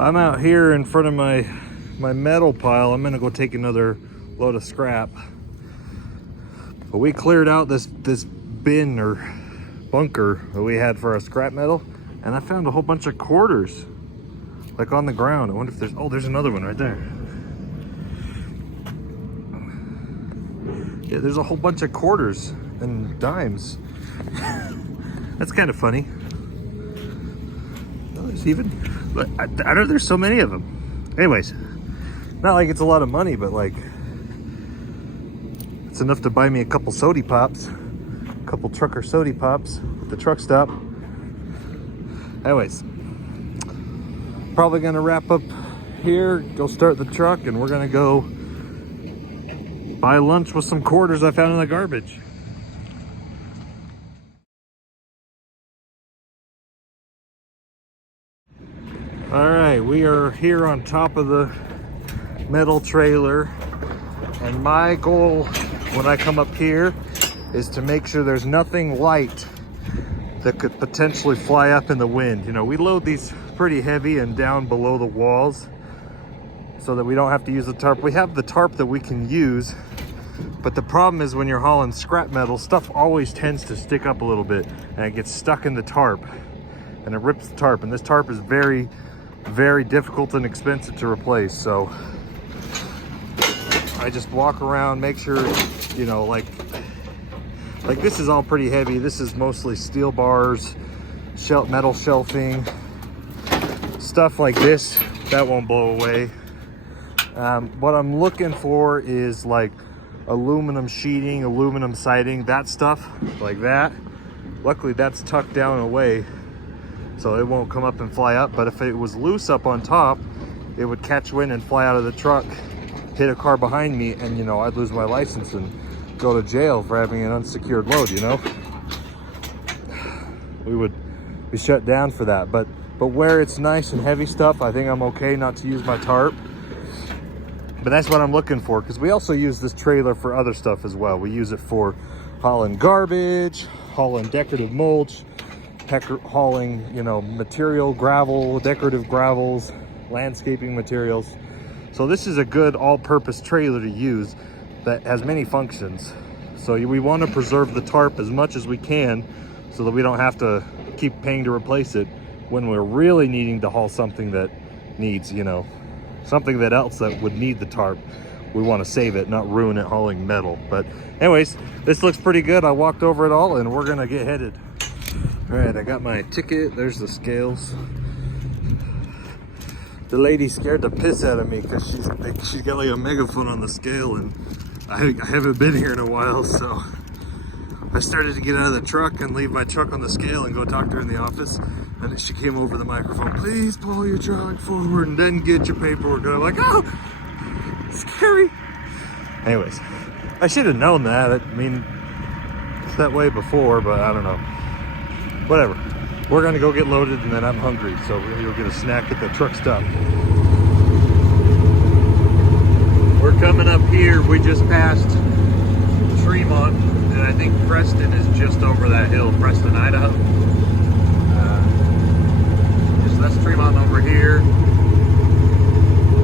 I'm out here in front of my metal pile. I'm gonna go take another load of scrap. But we cleared out this bin or bunker that we had for our scrap metal, and I found a whole bunch of quarters like on the ground. I wonder if there's another one right there. Yeah, there's a whole bunch of quarters and dimes. That's kind of funny. Oh, there's even, I don't know, there's so many of them. Anyways, not like it's a lot of money, but like it's enough to buy me a couple sody pops, a couple trucker sody pops at the truck stop. Anyways, probably gonna wrap up here, go start the truck, and we're gonna go buy lunch with some quarters I found in the garbage. All right, we are here on top of the metal trailer, and my goal when I come up here is to make sure there's nothing light that could potentially fly up in the wind. You know, we load these pretty heavy and down below the walls so that we don't have to use the tarp. We have the tarp that we can use, but the problem is when you're hauling scrap metal, stuff always tends to stick up a little bit and it gets stuck in the tarp and it rips the tarp. And this tarp is very, very difficult and expensive to replace. So I just walk around, make sure, you know, like this is all pretty heavy. This is mostly steel bars, metal shelving, stuff like this that won't blow away. What I'm looking for is like aluminum sheeting, aluminum siding, that stuff like that. Luckily that's tucked down away so it won't come up and fly up, but if it was loose up on top, it would catch wind and fly out of the truck, hit a car behind me, and you know, I'd lose my license and go to jail for having an unsecured load, you know? We would be shut down for that. But where it's nice and heavy stuff, I think I'm okay not to use my tarp. But that's what I'm looking for, because we also use this trailer for other stuff as well. We use it for hauling garbage, hauling decorative mulch, hauling, you know, material, gravel, decorative gravels, landscaping materials. So this is a good all-purpose trailer to use that has many functions. So we want to preserve the tarp as much as we can so that we don't have to keep paying to replace it when we're really needing to haul something that needs, you know, something that would need the tarp. We want to save it, not ruin it hauling metal. But anyways, this looks pretty good. I walked over it all and we're gonna get headed. All right, I got my ticket. There's the scales. The lady scared the piss out of me because she's got like a megaphone on the scale, and I haven't been here in a while, so I started to get out of the truck and leave my truck on the scale and go talk to her in the office. And then she came over the microphone, please pull your truck forward and then get your paperwork. And I'm like, oh, scary. Anyways, I should have known that. I mean, it's that way before, but I don't know. Whatever. We're gonna go get loaded, and then I'm hungry, so we're gonna go get a snack at the truck stop. We're coming up here. We just passed Tremont, and I think Preston is just over that hill, Preston, Idaho. So that's Tremont over here.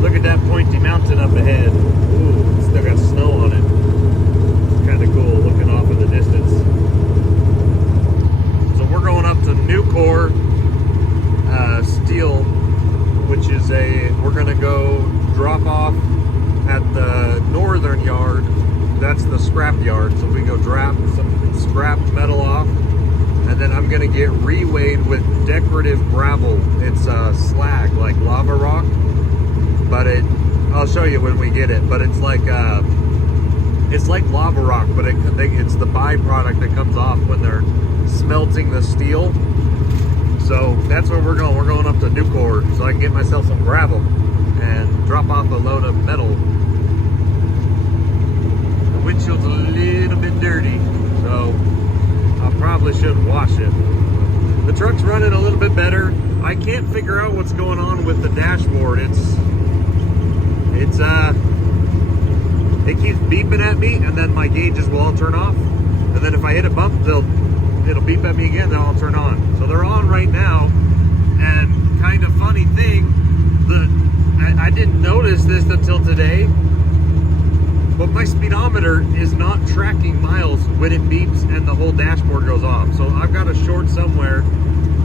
Look at that pointy mountain up ahead. Ooh, it's still got snow on it. Kind of cool looking off in the distance. We're going up to Nucor Steel, which is we're gonna go drop off at the northern yard. That's the scrap yard. So we go drop some scrap metal off, and then I'm gonna get reweighed with decorative gravel. It's slag, like lava rock, but I'll show you when we get it, but it's like lava rock, but it's the byproduct that comes off when they're smelting the steel. So that's where we're going. We're going up to Nucor so I can get myself some gravel and drop off a load of metal. The windshield's a little bit dirty, so I probably should wash it. The truck's running a little bit better. I can't figure out what's going on with the dashboard. It keeps beeping at me, and then my gauges will all turn off, and then if I hit a bump, it'll beep at me again, then I'll turn on. So they're on right now, and kind of funny thing, I didn't notice this until today, but my speedometer is not tracking miles when it beeps and the whole dashboard goes off. So I've got a short somewhere,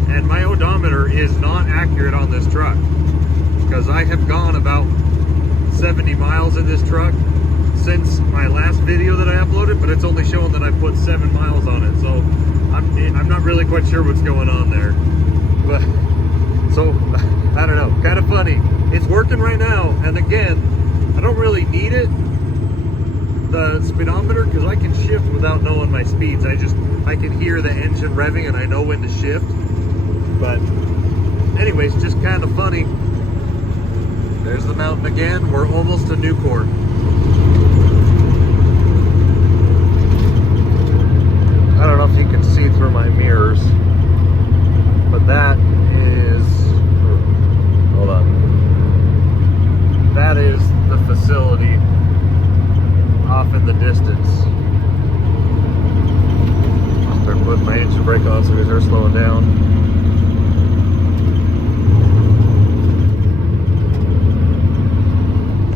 and my odometer is not accurate on this truck, because I have gone about 70 miles in this truck since my last video that I uploaded, but it's only showing that I put 7 miles on it. So I'm not really quite sure what's going on there. But so I don't know, kind of funny. It's working right now, and again, I don't really need it, the speedometer, because I can shift without knowing my speeds. I can hear the engine revving and I know when to shift. But anyways, just kind of funny. There's the mountain again. We're almost to Nucor. I don't know if you can see through my mirrors, but that is, hold on. That is the facility off in the distance. Start putting my engine brake on so they're slowing down.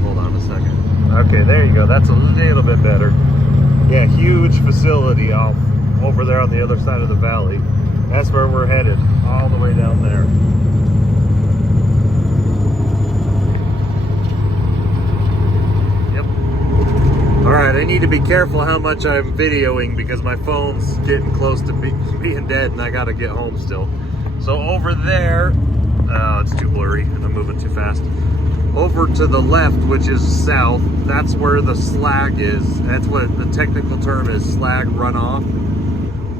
Hold on a second. Okay, there you go. That's a little bit better. Yeah, huge facility off over there on the other side of the valley. That's where we're headed, all the way down there. All right, I need to be careful how much I'm videoing because my phone's getting close to being dead and I gotta get home still. So over there, it's too blurry and I'm moving too fast. Over to the left, which is south, that's where the slag is. That's what the technical term is, slag runoff.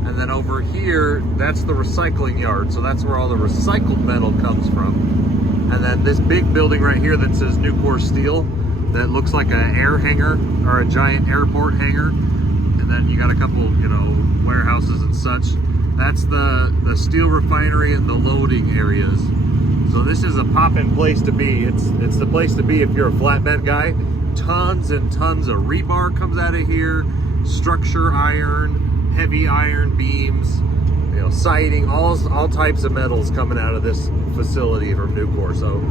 And then over here, that's the recycling yard. So that's where all the recycled metal comes from. And then this big building right here that says Nucor Steel, that looks like an air hangar or a giant airport hangar, and then you got a couple, you know, warehouses and such. That's the steel refinery and the loading areas. So this is a poppin' place to be. It's the place to be if you're a flatbed guy. Tons and tons of rebar comes out of here, structure iron, heavy iron beams, you know, siding, all types of metals coming out of this facility from Nucor. So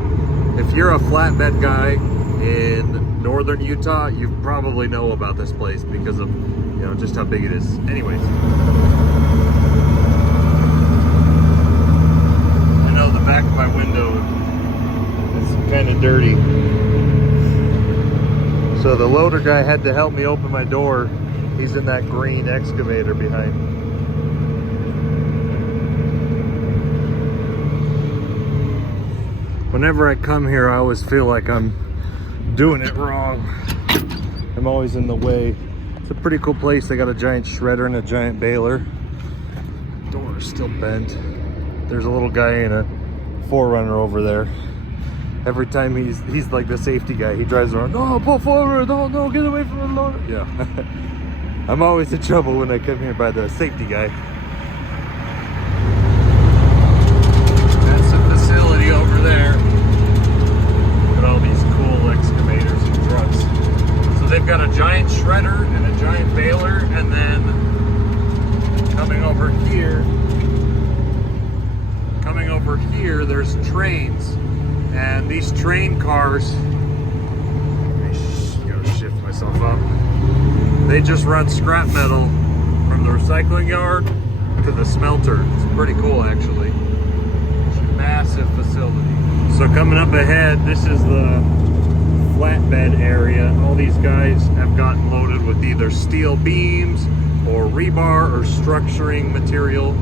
if you're a flatbed guy in northern Utah, you probably know about this place because of, you know, just how big it is. Anyways, I know the back of my window is kind of dirty, so the loader guy had to help me open my door. He's in that green excavator behind me. Whenever I come here, I always feel like I'm doing it wrong. I'm always in the way. It's a pretty cool place. They got a giant shredder and a giant baler. Door is still bent. There's a little guy in a 4Runner over there. Every time he's like the safety guy. He drives around, no, pull forward, no, get away from the loader. Yeah. I'm always in trouble when I come here by the safety guy. That's the facility over there. All these cool excavators and trucks. So they've got a giant shredder and a giant baler, and then coming over here there's trains, and these train cars, gotta shift myself up, they just run scrap metal from the recycling yard to the smelter. It's pretty cool, actually. It's a massive facility. So coming up ahead, this is the flatbed area. All these guys have gotten loaded with either steel beams or rebar or structuring material.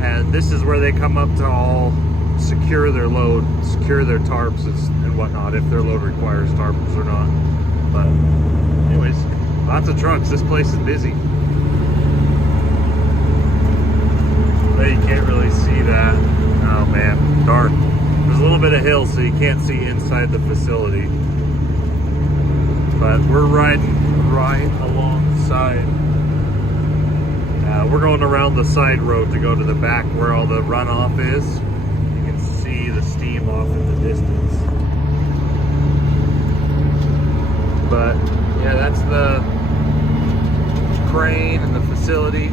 And this is where they come up to all secure their load, secure their tarps and whatnot, if their load requires tarps or not. But anyways, lots of trucks. This place is busy. But you can't really see that. Oh man, dark. There's a little bit of hill, so you can't see inside the facility. But we're riding right alongside. We're going around the side road to go to the back where all the runoff is. You can see the steam off in the distance. But yeah, that's the crane and the facility.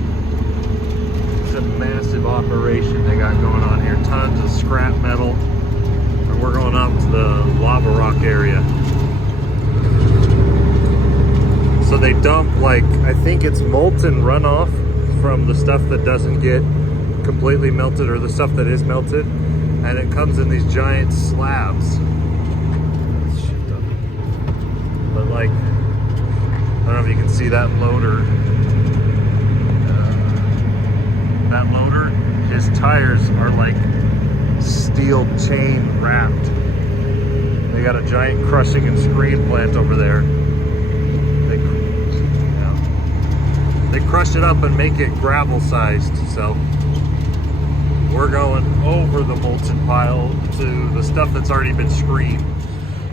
It's a massive operation they got going on here. Tons of scrap metal. We're we're going out to the lava rock area. So they dump, like, I think it's molten runoff from the stuff that doesn't get completely melted, or the stuff that is melted, and it comes in these giant slabs. But like, I don't know if you can see that loader. That loader, his tires are like steel chain wrapped. They got a giant crushing and screen plant over there. They crush it up and make it gravel sized. So we're going over the molten pile to the stuff that's already been screened.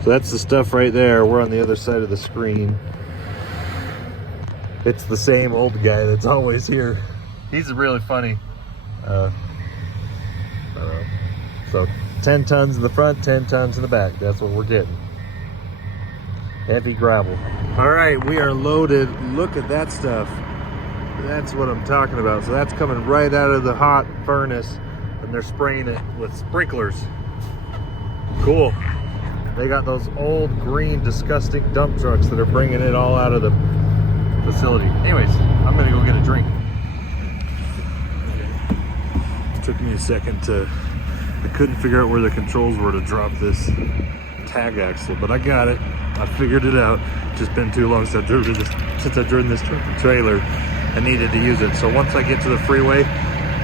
So that's the stuff right there. We're on the other side of the screen. It's the same old guy that's always here. He's really funny. I don't know. So 10 tons in the front, 10 tons in the back. That's what we're getting. Heavy gravel. All right, we are loaded. Look at that stuff. That's what I'm talking about. So that's coming right out of the hot furnace, and they're spraying it with sprinklers. Cool. They got those old green disgusting dump trucks that are bringing it all out of the facility. Anyways, I'm gonna go get a drink. It took me a second I couldn't figure out where the controls were to drop this tag axle, but I got it. I figured it out. Just been too long since I've driven this trailer. I needed to use it. So once I get to the freeway,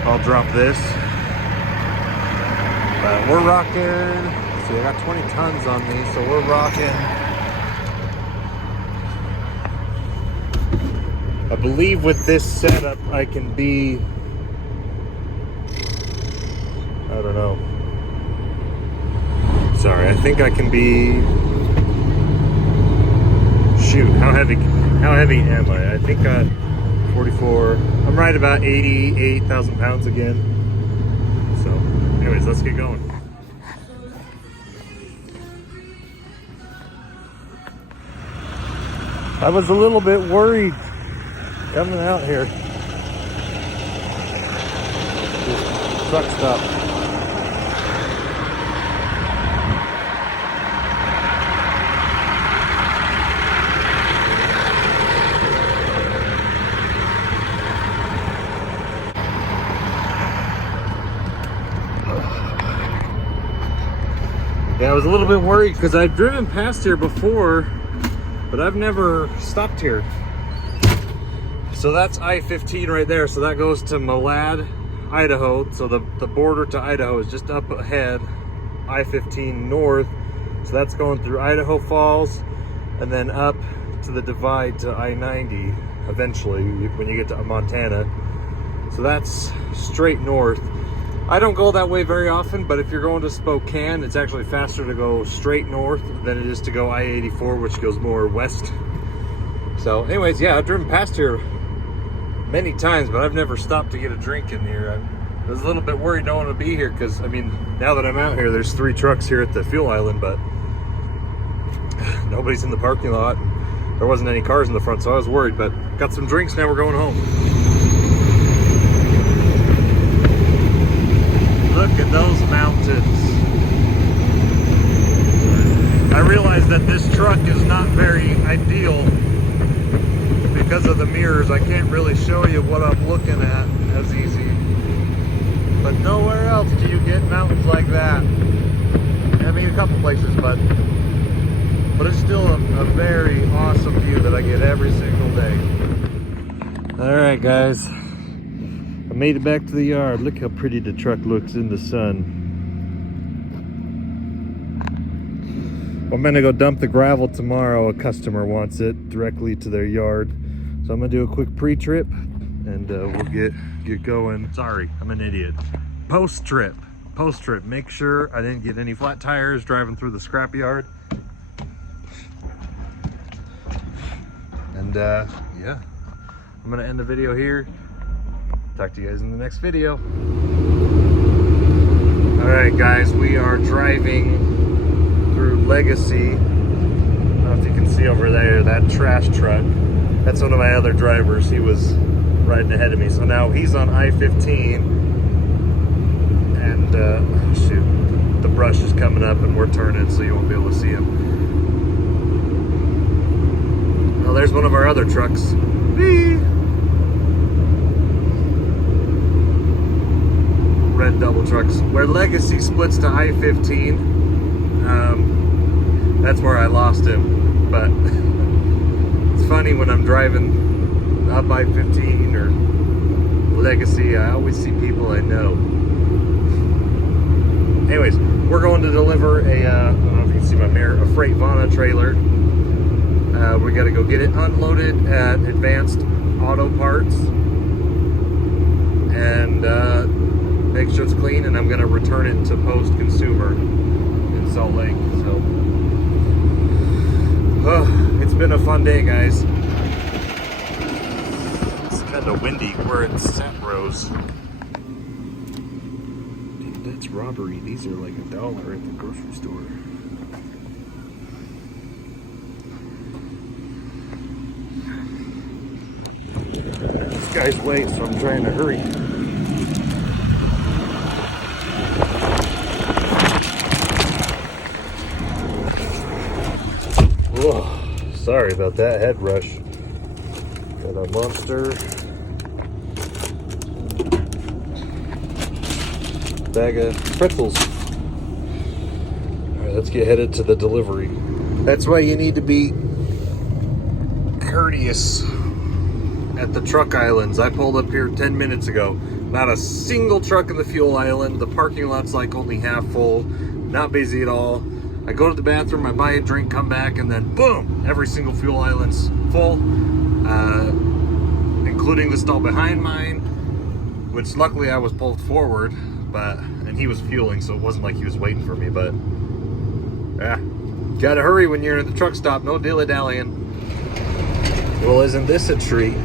I'll drop this. We're rocking. See, I got 20 tons on me, so we're rocking. I believe with this setup, I can be, I don't know. Sorry, I think I can be, shoot, how heavy am I? I think 44, I'm right about 88,000 pounds again. So, anyways, let's get going. I was a little bit worried coming out here. This truck stop. Yeah, I was a little bit worried because I've driven past here before, but I've never stopped here. So that's I-15 right there. So that goes to Malad, Idaho. So the border to Idaho is just up ahead, I-15 north. So that's going through Idaho Falls and then up to the divide to I-90 eventually when you get to Montana. So that's straight north. I don't go that way very often, but if you're going to Spokane, it's actually faster to go straight north than it is to go I-84, which goes more west. So anyways, yeah, I've driven past here many times, but I've never stopped to get a drink in here. I was a little bit worried no one would be here because, I mean, now that I'm out here, there's 3 trucks here at the fuel island, but nobody's in the parking lot. There wasn't any cars in the front, so I was worried, but got some drinks, now we're going home. Look at those mountains. I realize that this truck is not very ideal because of the mirrors. I can't really show you what I'm looking at as easy. But nowhere else do you get mountains like that. I mean, a couple places, but it's still a very awesome view that I get every single day. All right, guys. I made it back to the yard. Look how pretty the truck looks in the sun. I'm gonna go dump the gravel tomorrow. A customer wants it directly to their yard. So I'm gonna do a quick pre-trip and we'll get going. Sorry, I'm an idiot. Post-trip, make sure I didn't get any flat tires driving through the scrapyard. And yeah, I'm gonna end the video here. Talk to you guys in the next video. All right, guys, we are driving through Legacy. I don't know if you can see over there, that trash truck. That's one of my other drivers. He was riding ahead of me. So now he's on I-15. And shoot, the brush is coming up and we're turning, so you won't be able to see him. Oh, there's one of our other trucks. Whee! Red double trucks. Where Legacy splits to I-15, that's where I lost him. But it's funny when I'm driving up I-15 or Legacy, I always see people I know. Anyways, we're going to deliver a, I don't know if you can see my mirror, a freight Vana trailer. We got to go get it unloaded at Advanced Auto Parts and make sure it's clean, and I'm going to return it to Post Consumer in Salt Lake. So, it's been a fun day, guys. It's kind of windy. We're at Scent Rose. Dude, that's robbery. These are like $1 at the grocery store. This guy's late, so I'm trying to hurry. Oh, sorry about that head rush. Got a monster. Bag of pretzels. Alright, let's get headed to the delivery. That's why you need to be courteous at the truck islands. I pulled up here 10 minutes ago. Not a single truck in the fuel island. The parking lot's like only half full. Not busy at all. I go to the bathroom, I buy a drink, come back, and then boom, every single fuel island's full, including the stall behind mine, which luckily I was pulled forward, and he was fueling, so it wasn't like he was waiting for me, but yeah, gotta hurry when you're at the truck stop, no dilly-dallying. Well, isn't this a treat?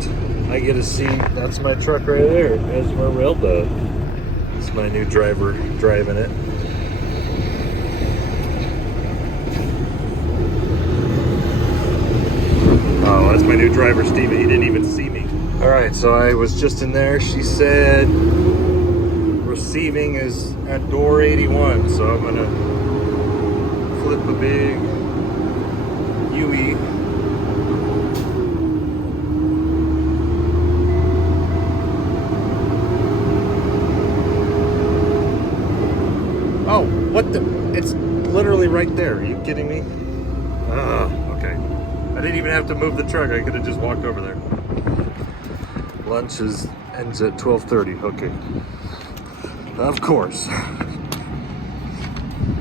I get to see, that's my truck right there, Esmeralda. It's my new driver driving it. Oh, that's my new driver, Steven. He didn't even see me. All right, so I was just in there. She said receiving is at door 81. So I'm gonna flip a big UE. Oh, what the? It's literally right there. Are you kidding me? Okay. I didn't even have to move the truck. I could have just walked over there. Lunch ends at 12:30. Okay. Of course.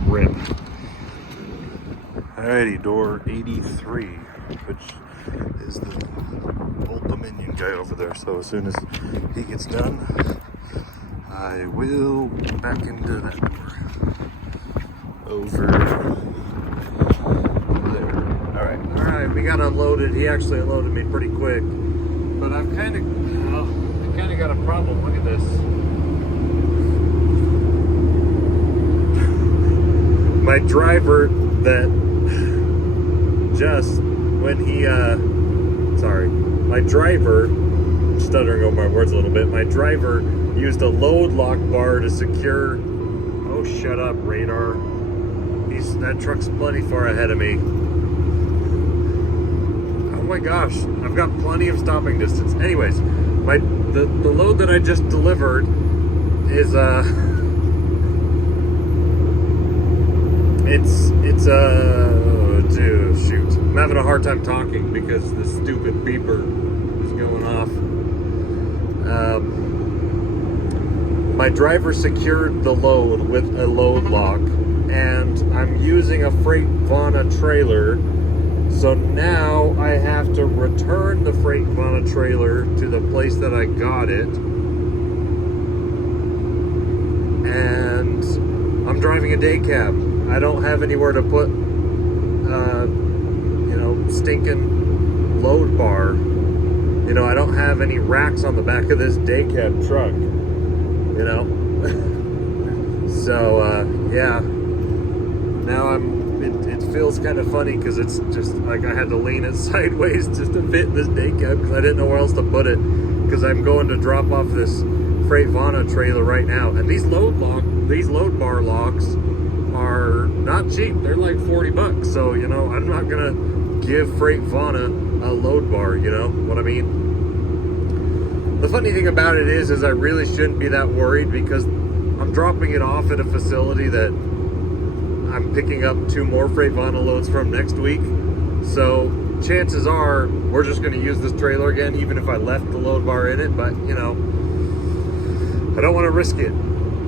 RIP. Alrighty, door 83, which is the Old Dominion guy over there. So as soon as he gets done, I will back into that door. Over there. Alright, we got unloaded. He actually unloaded me pretty quick. But I've kind of got a problem. Look at this. My driver that just when he my driver, I'm stuttering over my words a little bit. My driver used a load lock bar to secure. Oh, shut up, radar. That truck's plenty far ahead of me. Oh my gosh, I've got plenty of stopping distance. Anyways, the load that I just delivered is dude, shoot. I'm having a hard time talking because this stupid beeper is going off. My driver secured the load with a load lock, and I'm using a freight Vana trailer. So now I have to return the freight Vana trailer to the place that I got it. And I'm driving a day cab. I don't have anywhere to put, stinking load bar. I don't have any racks on the back of this day cab truck, So, yeah. Now it feels kind of funny because it's just like I had to lean it sideways just to fit in this day cab because I didn't know where else to put it, because I'm going to drop off this freight Vana trailer right now, and these load bar locks are not cheap. They're like 40 bucks. So, you know, I'm not gonna give Freight Vana a load bar, you know what I mean? The funny thing about it is I really shouldn't be that worried, because I'm dropping it off at a facility that I'm picking up 2 more Freight Vana loads from next week. So chances are we're just going to use this trailer again, even if I left the load bar in it. But, you know, I don't want to risk it.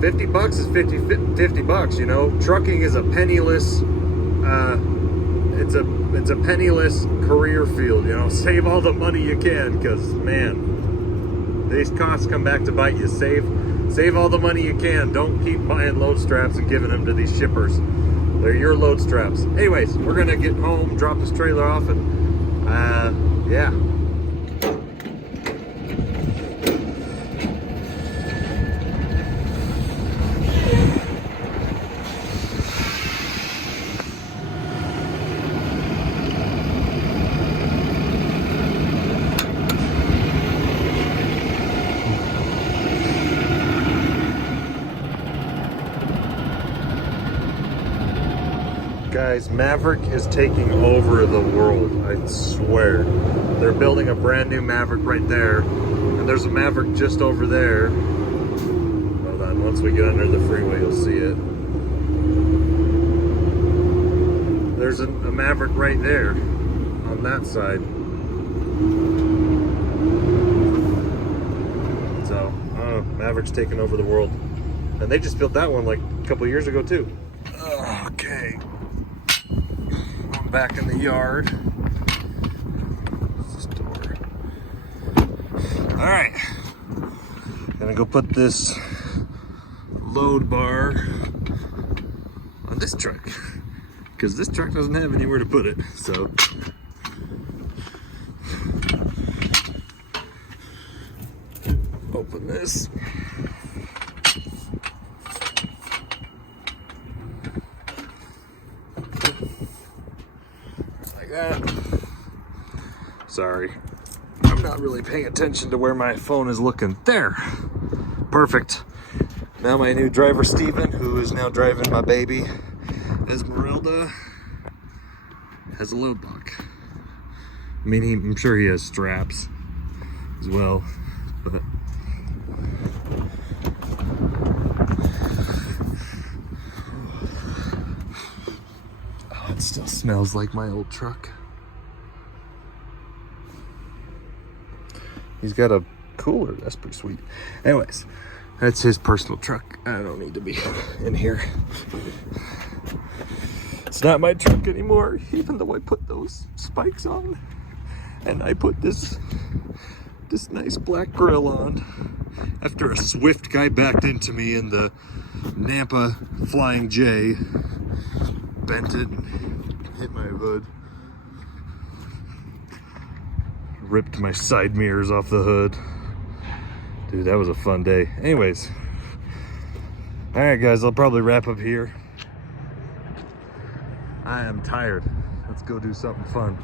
50 bucks is 50 bucks, you know. Trucking is a penniless, it's a penniless career field, you know. Save all the money you can, because, man, these costs come back to bite you. Save all the money you can. Don't keep buying load straps and giving them to these shippers. They're your load straps. Anyways, we're gonna get home, drop this trailer off, and yeah. Guys, Maverick is taking over the world, I swear. They're building a brand new Maverick right there, and there's a Maverick just over there. Hold on, once we get under the freeway, you'll see it. There's a Maverick right there on that side. So, Maverick's taking over the world. And they just built that one like a couple years ago too. Okay. Back in the yard. This door. All right, gonna go put this load bar on this truck, because this truck doesn't have anywhere to put it. So open this. Sorry, I'm not really paying attention to where my phone is looking. There, perfect. Now my new driver, Steven, who is now driving my baby Esmeralda, has a load lock. I mean, I'm sure he has straps as well, but oh, it still smells like my old truck. He's got a cooler. That's pretty sweet. Anyways, that's his personal truck. I don't need to be in here. It's not my truck anymore, even though I put those spikes on. And I put this nice black grill on after a Swift guy backed into me in the Nampa Flying J. Bent it and hit my hood. Ripped my side mirrors off the hood. Dude, that was a fun day. Anyways, all right guys, I'll probably wrap up here. I am tired. Let's go do something fun.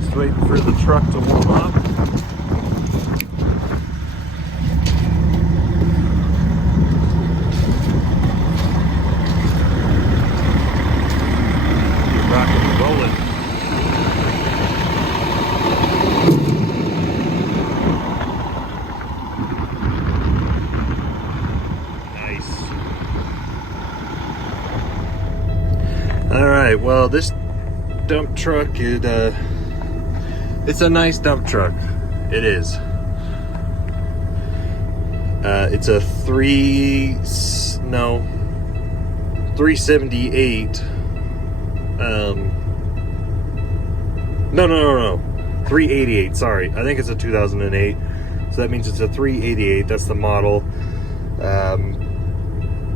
Just waiting for the truck to warm up. Keep rocking and rolling. Nice. All right, well, this dump truck, it's a nice dump truck. It is. It's a 378. No. 388, sorry. I think it's a 2008. So that means it's a 388. That's the model.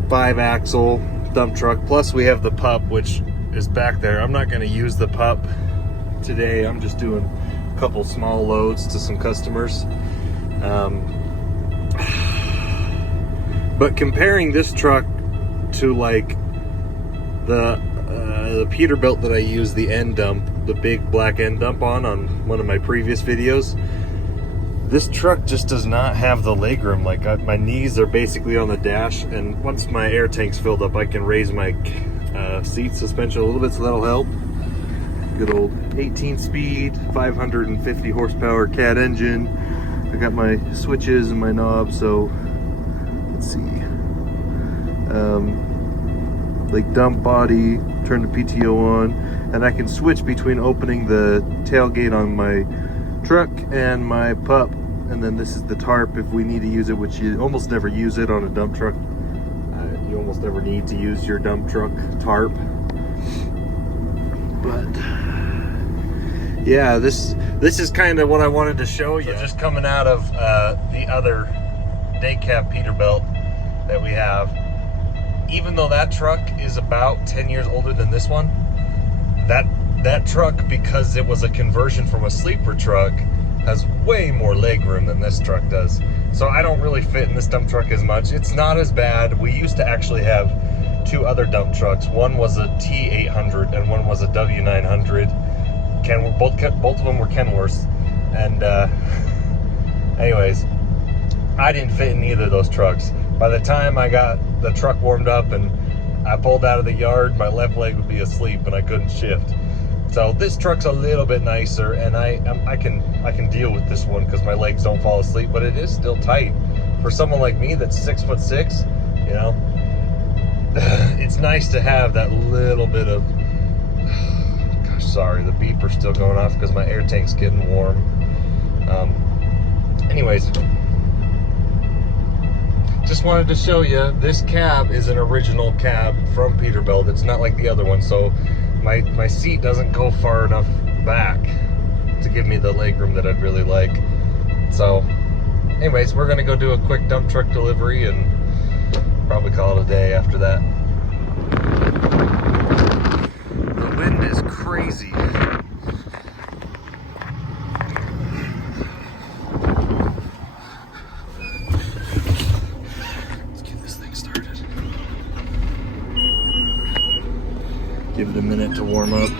5-axle dump truck. Plus we have the pup, which is back there. I'm not going to use the pup today. I'm just doing a couple small loads to some customers. But comparing this truck to like the Peterbilt that I use the end dump, the big black end dump on one of my previous videos, this truck just does not have the legroom. Like my knees are basically on the dash, and once my air tank's filled up, I can raise my seat suspension a little bit, so that'll help. Good old 18-speed, 550 horsepower cat engine. I got my switches and my knobs, so let's see. Like dump body, turn the PTO on, and I can switch between opening the tailgate on my truck and my pup, and then this is the tarp if we need to use it, which you almost never use it on a dump truck. You almost never need to use your dump truck tarp. But yeah, this is kind of what I wanted to show you. So just coming out of the other day cab Peterbilt that we have, even though that truck is about 10 years older than this one, that truck, because it was a conversion from a sleeper truck, has way more legroom than this truck does. So I don't really fit in this dump truck as much. It's not as bad. We used to actually have two other dump trucks. One was a T800 and one was a W900. Both of them were Kenworths. And anyways, I didn't fit in either of those trucks. By the time I got the truck warmed up and I pulled out of the yard, my left leg would be asleep and I couldn't shift. So this truck's a little bit nicer, and I can deal with this one because my legs don't fall asleep, but it is still tight. For someone like me that's 6'6", you know, it's nice to have that little bit of, gosh, sorry, the beeper's still going off because my air tank's getting warm. Anyways, just wanted to show you, this cab is an original cab from Peterbilt. It's not like the other one, so my seat doesn't go far enough back to give me the legroom that I'd really like. So anyways, we're gonna go do a quick dump truck delivery and probably call it a day after that. The wind is crazy. Let's get this thing started. Give it a minute to warm up.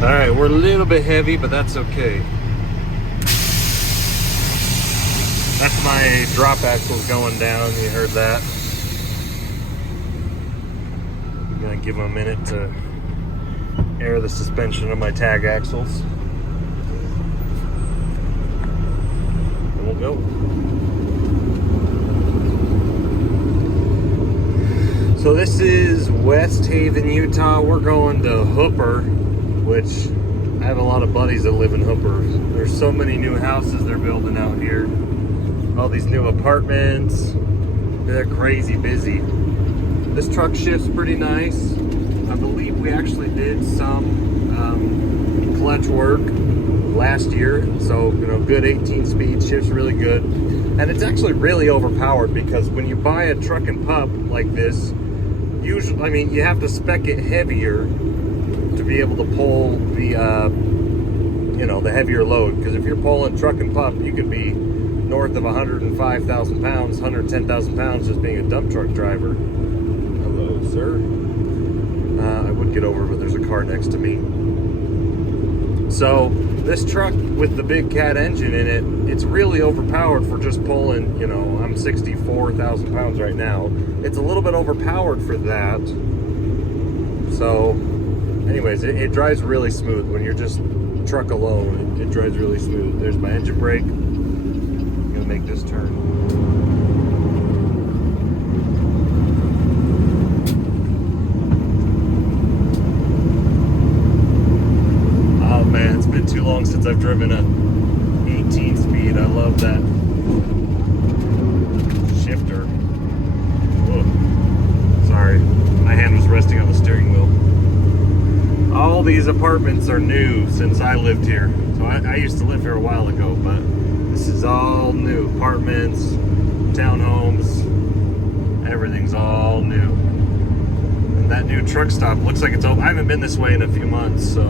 All right, we're a little bit heavy, but that's okay. That's my drop axles going down, you heard that. I'm gonna give them a minute to air the suspension of my tag axles. And we'll go. So this is West Haven, Utah. We're going to Hooper, which I have a lot of buddies that live in Hooper. There's so many new houses they're building out here. All these new apartments. They're crazy busy. This truck shifts pretty nice. I believe we actually did some clutch work last year. So, you know, good 18-speed, shifts really good. And it's actually really overpowered because when you buy a truck and pup like this, usually, I mean, you have to spec it heavier to be able to pull the, you know, the heavier load. Because if you're pulling truck and pup, you could be north of 105,000 pounds, 110,000 pounds just being a dump truck driver. Hello, sir. I would get over, but there's a car next to me. So this truck with the big cat engine in it, it's really overpowered for just pulling, you know, I'm 64,000 pounds right now. It's a little bit overpowered for that. So, anyways, it drives really smooth when you're just truck alone. It drives really smooth. There's my engine brake. I'm gonna make this turn. Oh man, it's been too long since I've driven a 18 speed. I love that shifter. Whoa. Sorry, my hand was resting on the steering wheel. All these apartments are new since I lived here. So I used to live here a while ago, but this is all new. Apartments, townhomes, everything's all new. And that new truck stop looks like it's open. I haven't been this way in a few months, so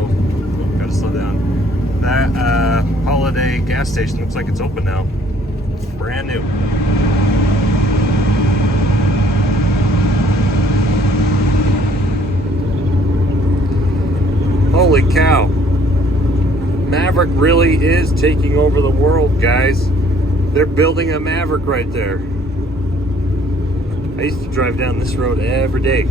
gotta slow down. That Holiday gas station looks like it's open now. Brand new. Holy cow. Maverick really is taking over the world, guys. They're building a Maverick right there. I used to drive down this road every day.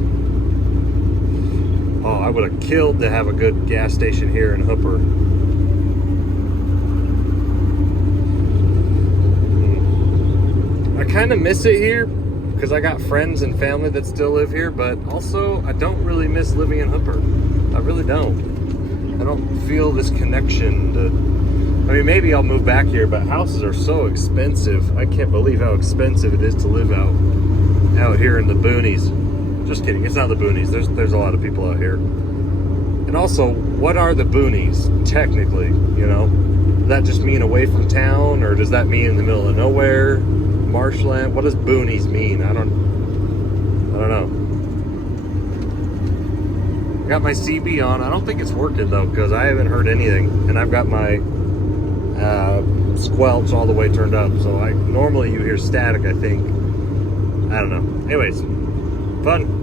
Oh, I would have killed to have a good gas station here in Hooper. I kind of miss it here because I got friends and family that still live here, but also I don't really miss living in Hooper. I really don't. I don't feel this connection to, I mean, maybe I'll move back here, but houses are so expensive. I can't believe how expensive it is to live out here in the boonies. Just kidding, it's not the boonies. There's a lot of people out here. And also, what are the boonies, technically, you know? Does that just mean away from town, or does that mean in the middle of nowhere? Marshland? What does boonies mean? I don't know. I got my CB on. I don't think it's working though, because I haven't heard anything, and I've got my squelch all the way turned up. So normally you hear static, I think. I don't know. Anyways, fun.